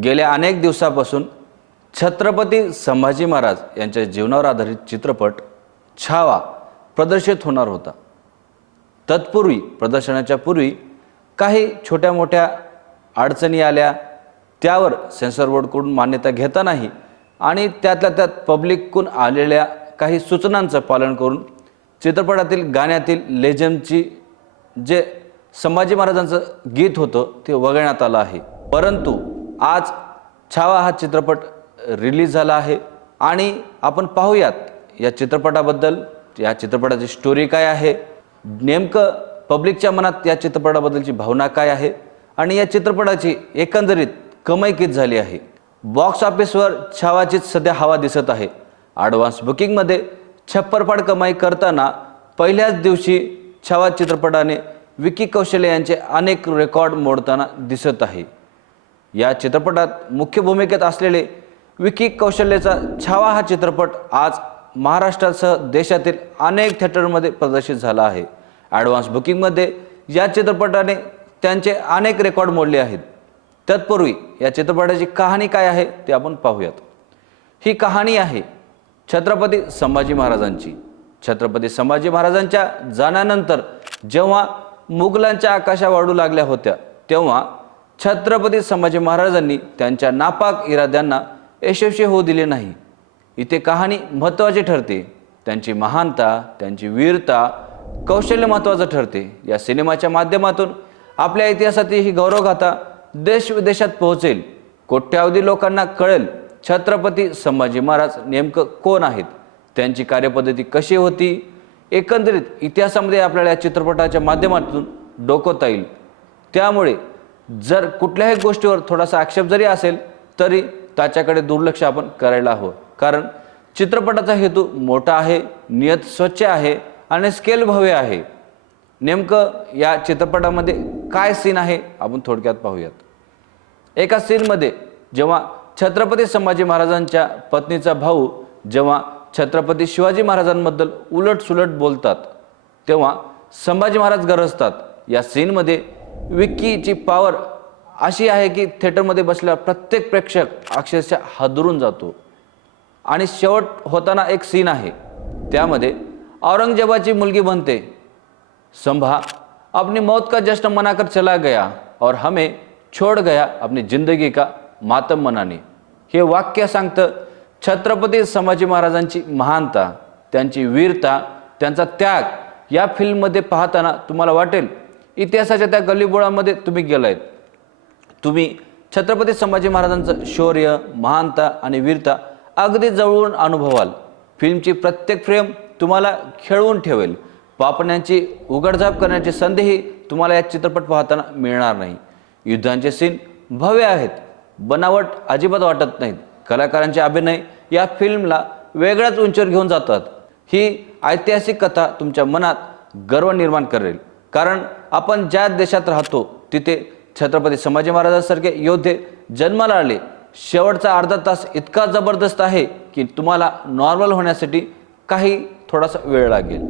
गेल्या अनेक दिवसापासून छत्रपती संभाजी महाराज यांच्या जीवनावर आधारित चित्रपट छावा प्रदर्शित होणार होता. तत्पूर्वी प्रदर्शनाच्या पूर्वी काही छोट्या मोठ्या अडचणी आल्या. त्यावर सेन्सर बोर्डकडून मान्यता घेतानाही आणि त्यातल्या त्यात पब्लिककडून आलेल्या काही सूचनांचं पालन करून चित्रपटातील गाण्यातील लेजंडची जे संभाजी महाराजांचं गीत होतं ते वगळण्यात आलं आहे. परंतु आज छावा हा चित्रपट रिलीज झाला आहे आणि आपण पाहूयात या चित्रपटाबद्दल या चित्रपटाची स्टोरी काय आहे नेमकं पब्लिकच्या मनात या चित्रपटाबद्दलची भावना काय आहे आणि या चित्रपटाची एकंदरीत कमाई किती झाली आहे. बॉक्स ऑफिसवर छावाचीच सध्या हवा दिसत आहे. ॲडव्हान्स बुकिंगमध्ये छप्परपाड कमाई करताना पहिल्याच दिवशी छावा चित्रपटाने विकी कौशल्य यांचे अनेक रेकॉर्ड मोडताना दिसत आहे. या चित्रपटात मुख्य भूमिकेत असलेले विकी कौशल्यचा छावा हा चित्रपट आज महाराष्ट्रासह देशातील अनेक थिएटरमध्ये प्रदर्शित झाला आहे. ॲडव्हान्स बुकिंगमध्ये या चित्रपटाने त्यांचे अनेक रेकॉर्ड मोडले आहेत. तत्पूर्वी या चित्रपटाची कहाणी काय आहे ते आपण पाहूयात. ही कहाणी आहे छत्रपती संभाजी महाराजांची. छत्रपती संभाजी महाराजांच्या जाण्यानंतर जेव्हा मुघलांच्या आकाशा वाढू लागल्या होत्या तेव्हा छत्रपती संभाजी महाराजांनी त्यांच्या नापाक इराद्यांना यशस्वी होऊ दिले नाही. इथे कहाणी महत्त्वाची ठरते. त्यांची महानता त्यांची वीरता कौशल्य महत्त्वाचं ठरते. या सिनेमाच्या माध्यमातून आपल्या इतिहासातील ही गौरवगाथा देश विदेशात पोहोचेल. कोट्यावधी लोकांना कळेल छत्रपती संभाजी महाराज नेमकं कोण आहेत? त्यांची कार्यपद्धती कशी होती? एकंदरीत इतिहासामध्ये आपल्याला या चित्रपटाच्या माध्यमातून डोकवता येईल त्यामुळे जर कुठल्याही गोष्टीवर थोडासा आक्षेप जरी असेल तरी त्याच्याकडे दुर्लक्ष आपण करायला हवं. कारण चित्रपटाचा हेतू मोठा आहे नियत स्वच्छ आहे आणि स्केल भव्य आहे. नेमकं या चित्रपटामध्ये काय सीन आहे आपण थोडक्यात पाहूयात. एका सीनमध्ये जेव्हा छत्रपती संभाजी महाराजांच्या पत्नीचा भाऊ जेव्हा छत्रपती शिवाजी महाराजांबद्दल उलटसुलट बोलतात तेव्हा संभाजी महाराज गरजतात. या सीनमध्ये विक्कीची पॉवर अशी आहे की थिएटरमध्ये बसल्यावर प्रत्येक प्रेक्षक अक्षरशः हादरून जातो. आणि शेवट होताना एक सीन आहे. त्यामध्ये औरंगजेबाची मुलगी बनते. संभा अपनी मौत का जश्न मनाकर चला गया और हमें छोड़ गया अपनी जिंदगी का मातम मनाने. हे वाक्य सांगतं छत्रपती संभाजी महाराजांची महानता त्यांची वीरता त्यांचा त्याग या फिल्ममध्ये पाहताना तुम्हाला वाटेल इतिहासाच्या त्या गल्लीबोळामध्ये तुम्ही गेलायत. तुम्ही छत्रपती संभाजी महाराजांचं शौर्य महानता आणि वीरता अगदी जवळून अनुभवाल. फिल्मची प्रत्येक फ्रेम तुम्हाला खेळवून ठेवेल. पापण्यांची उघडझाप करण्याची संधीही तुम्हाला या चित्रपट पाहताना मिळणार नाही. युद्धांचे सीन भव्य आहेत. बनावट अजिबात वाटत नाहीत. कलाकारांचे अभिनय या फिल्मला वेगळ्याच उंचीवर घेऊन जातात. ही ऐतिहासिक कथा तुमच्या मनात गर्व निर्माण करेल. कारण आपण ज्या देशात राहतो तिथे छत्रपती संभाजी महाराजांसारखे योद्धे जन्माला आले. शेवटचा अर्धा तास इतका जबरदस्त आहे की तुम्हाला नॉर्मल होण्यासाठी काही थोडासा वेळ लागेल.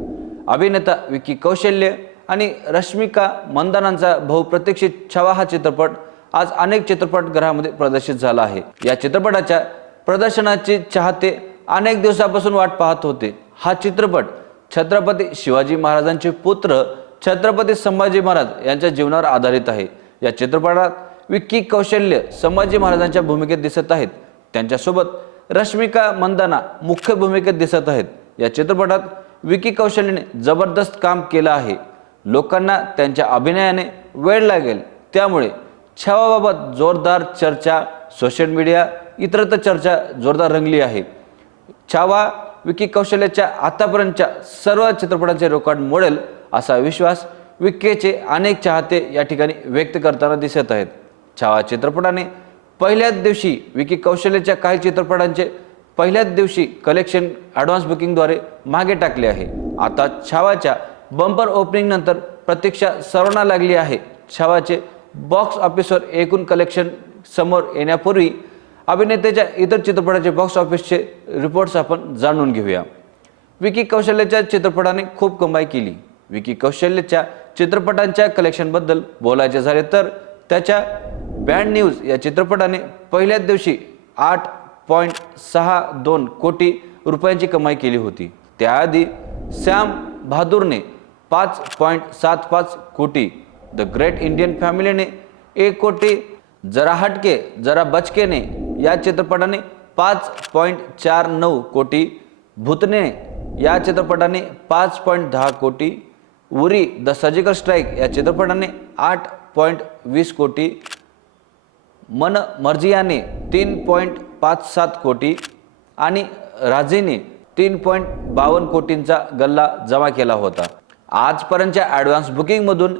अभिनेता विकी कौशल्य आणि रश्मिका मंदानांचा बहुप्रतीक्षित छवा हा चित्रपट आज अनेक चित्रपटगृहामध्ये प्रदर्शित झाला आहे. या चित्रपटाच्या प्रदर्शनाची चाहते अनेक दिवसापासून वाट पाहत होते. हा चित्रपट छत्रपती शिवाजी महाराजांचे पुत्र छत्रपती संभाजी महाराज यांच्या जीवनावर आधारित आहे. या चित्रपटात विक्की कौशल्य संभाजी महाराजांच्या भूमिकेत दिसत आहेत. त्यांच्यासोबत रश्मिका मंदाना मुख्य भूमिकेत दिसत आहेत. या चित्रपटात विकी कौशल्यने जबरदस्त काम केलं आहे. लोकांना त्यांच्या अभिनयाने वेळ लागेल. त्यामुळे छावाबाबत जोरदार चर्चा सोशल मीडिया इतरत्र चर्चा जोरदार रंगली आहे. छावा विकी कौशल्याच्या आतापर्यंतच्या सर्व चित्रपटांचे रेकॉर्ड मोडेल असा विश्वास विक्केचे अनेक चाहते या ठिकाणी व्यक्त करताना दिसत आहेत. छावा चित्रपटाने पहिल्याच दिवशी विकी कौशल्याच्या काही चित्रपटांचे पहिल्याच दिवशी कलेक्शन ॲडव्हान्स बुकिंगद्वारे मागे टाकले आहे. आता छावाच्या बंपर ओपनिंगनंतर प्रतीक्षा सर्वांना लागली आहे. छावाचे बॉक्स ऑफिसवर एकूण कलेक्शन समोर येण्यापूर्वी अभिनेत्याच्या इतर चित्रपटाचे बॉक्स ऑफिसचे रिपोर्ट्स आपण जाणून घेऊया. विकी कौशल्याच्या चित्रपटाने खूप कमाई केली. विकी कौशल्याच्या चित्रपटांच्या कलेक्शनबद्दल बोलायचे झाले तर त्याच्या बँड न्यूज या चित्रपटाने पहिल्याच दिवशी आठ पॉईंट सहा दोन कोटी रुपयांची कमाई केली होती. त्याआधी सॅम बहादूरने पाच पॉईंट सात पाच कोटी द ग्रेट इंडियन फॅमिलीने एक कोटी जरा हटके जरा बचकेने या चित्रपटाने पाच पॉईंट चार नऊ कोटी भूतने या चित्रपटाने पाच पॉईंट दहा कोटी उरी द सर्जिकल स्ट्राईक या चित्रपटाने आठ पॉईंट वीस कोटी मन मर्जियाने तीन पॉईंट पाच सात कोटी आणि राजेने तीन पॉईंट बावन्न कोटींचा गल्ला जमा केला होता. आजपर्यंतच्या ॲडव्हान्स बुकिंगमधून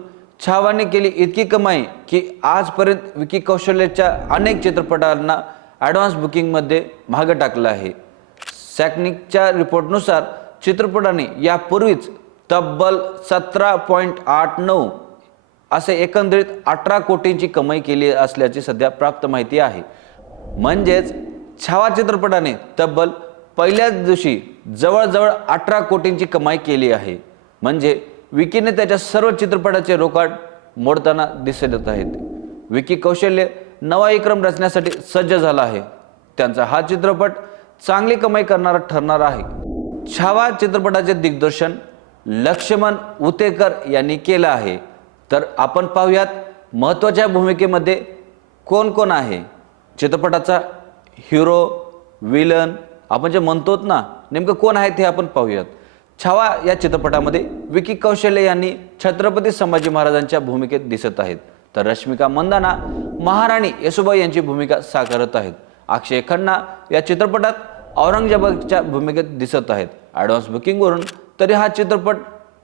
छावाने केली इतकी कमाई की आजपर्यंत विकी कौशल्याच्या अनेक चित्रपटांना ॲडव्हान्स बुकिंगमध्ये मागं टाकलं आहे. सॅकनिकच्या रिपोर्टनुसार चित्रपटाने यापूर्वीच तब्बल सतरा पॉईंट आठ नऊ असे एकंदरीत अठरा कोटींची कमाई केली असल्याची सध्या प्राप्त माहिती आहे. म्हणजेच छावा चित्रपटाने तब्बल पहिल्याच दिवशी जवळजवळ अठरा कोटींची कमाई केली आहे. म्हणजे विकीने त्याच्या सर्व चित्रपटाचे रोकाट मोडताना दिसत आहेत. विकी कौशल्य नवा विक्रम रचण्यासाठी सज्ज झाला आहे. त्यांचा हा चित्रपट चांगली कमाई करणारा ठरणार आहे. छावा चित्रपटाचे दिग्दर्शन लक्ष्मण उतेकर यांनी केलं आहे. तर आपण पाहूयात महत्त्वाच्या भूमिकेमध्ये कोण कोण आहे? चित्रपटाचा हिरो विलन आपण जे म्हणतोत ना नेमकं कोण आहे ते आपण पाहूयात. छावा या चित्रपटामध्ये विकी कौशल्य यांनी छत्रपती संभाजी महाराजांच्या भूमिकेत दिसत आहेत. तर रश्मिका मंदाना महाराणी येसुबाई यांची भूमिका साकारत आहेत. अक्षय खन्ना या चित्रपटात औरंगजेबाच्या भूमिकेत दिसत आहेत. ॲडव्हान्स बुकिंगवरून तरी हा चित्रपट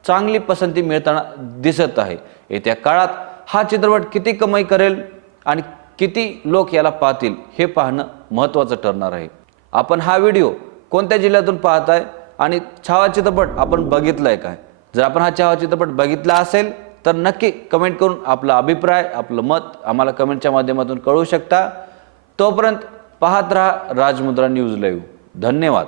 चांगली पसंती मिळताना दिसत आहे. येत्या काळात हा चित्रपट किती कमाई करेल आणि किती लोक याला पाहतील हे पाहणं महत्त्वाचं ठरणार आहे. आपण हा व्हिडिओ कोणत्या जिल्ह्यातून पाहताय आणि छावा चित्रपट आपण बघितलाय काय? जर आपण हा छावा चित्रपट बघितला असेल तर नक्की कमेंट करून आपला अभिप्राय आपलं मत आम्हाला कमेंटच्या माध्यमातून कळवू शकता. तोपर्यंत पाहत राहा राजमुद्रा न्यूज लाईव्ह. धन्यवाद.